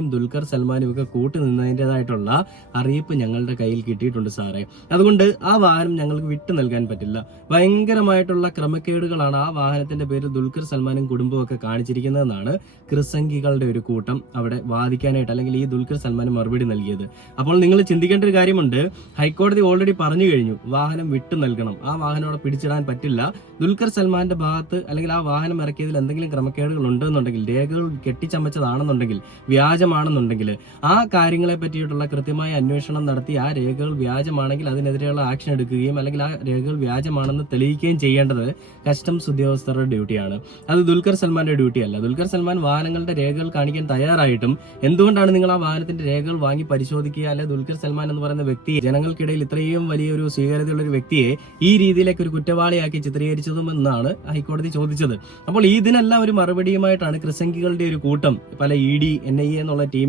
ദുൽഖർ സൽമാനും ഒക്കെ കൂട്ടുനിന്നതിൻ്റെതായിട്ടുള്ള അറിയിപ്പ് ഞങ്ങളുടെ കയ്യിൽ കിട്ടിയിട്ടുണ്ട് സാറേ. അതുകൊണ്ട് ആ വാഹനം ഞങ്ങൾക്ക് വിട്ടു നൽകാൻ പറ്റില്ല. ഭയങ്കരമായിട്ടുള്ള ക്രമക്കേടുകളാണ് ആ വാഹനത്തിന്റെ പേരിൽ ദുൽഖർ സൽമാനും കുടുംബവും ഒക്കെ കാണിച്ചിരിക്കുന്നതെന്നാണ് ക്രിസംഗികളുടെ ഒരു കൂട്ടം അവിടെ വാദിക്കാനായിട്ട് അല്ലെങ്കിൽ ഈ ദുൽഖർ സൽമാന് മറുപടി നൽകിയത്. അപ്പോൾ നിങ്ങൾ ചിന്തിക്കേണ്ട ഒരു കാര്യമുണ്ട്, ഹൈക്കോടതി ഓൾറെഡി പറഞ്ഞു കഴിഞ്ഞു വാഹനം വിട്ടു നൽകണം, ആ വാഹനം അവിടെ പിടിച്ചിടാൻ പറ്റില്ല. ദുൽഖർ സൽമാന്റെ ഭാഗത്ത് അല്ലെങ്കിൽ ആ വാഹനം ഇറക്കിയതിൽ എന്തെങ്കിലും ക്രമക്കേടുകൾ ഉണ്ടെന്നുണ്ടെങ്കിൽ, രേഖകൾ കെട്ടിച്ചമച്ചതാണെന്നുണ്ടെങ്കിൽ, വ്യാജമാണെന്നുണ്ടെങ്കിൽ ആ കാര്യങ്ങളെ പറ്റിയിട്ടുള്ള കൃത്യമായ അന്വേഷണം നടത്തി ആ രേഖകൾ വ്യാജമാണെങ്കിൽ അതിനെതിരെയുള്ള ആക്ഷൻ എടുക്കുകയും അല്ലെങ്കിൽ ആ രേഖകൾ വ്യാജമാണെന്ന് തെളിയിക്കുകയും ചെയ്യേണ്ടത് കസ്റ്റംസ് ഉദ്യോഗസ്ഥരുടെ ഡ്യൂട്ടിയാണ്. അത് ദുൽഖർ സൽമാന്റെ ഡ്യൂട്ടി അല്ല. ദുൽഖർ സൽമാൻ വാഹനങ്ങളുടെ രേഖകൾ കാണിക്കാൻ തയ്യാറായിട്ടും എന്തുകൊണ്ടാണ് നിങ്ങൾ ആ വാഹനത്തിന്റെ രേഖകൾ വാങ്ങി പരിശോധിക്കുക? അല്ലെ ദുൽഖർ സൽമാൻ എന്ന് പറയുന്ന വ്യക്തി ജനങ്ങൾക്കിടയിൽ ഇത്രയും വലിയൊരു സ്വീകാര്യതയുള്ള ഒരു വ്യക്തിയെ ഈ രീതിയിലേക്ക് ഒരു കുറ്റവാളിയാക്കി ചിത്രീകരിച്ചതും എന്നാണ് ഹൈക്കോടതി ചോദിച്ചത്. അപ്പോൾ ഇതിനെല്ലാം ഒരു മറുപടിയുമായിട്ടാണ് ക്രിസംഗികളുടെ ഒരു കൂട്ടം പല ED, NIA എന്നുള്ള ടീം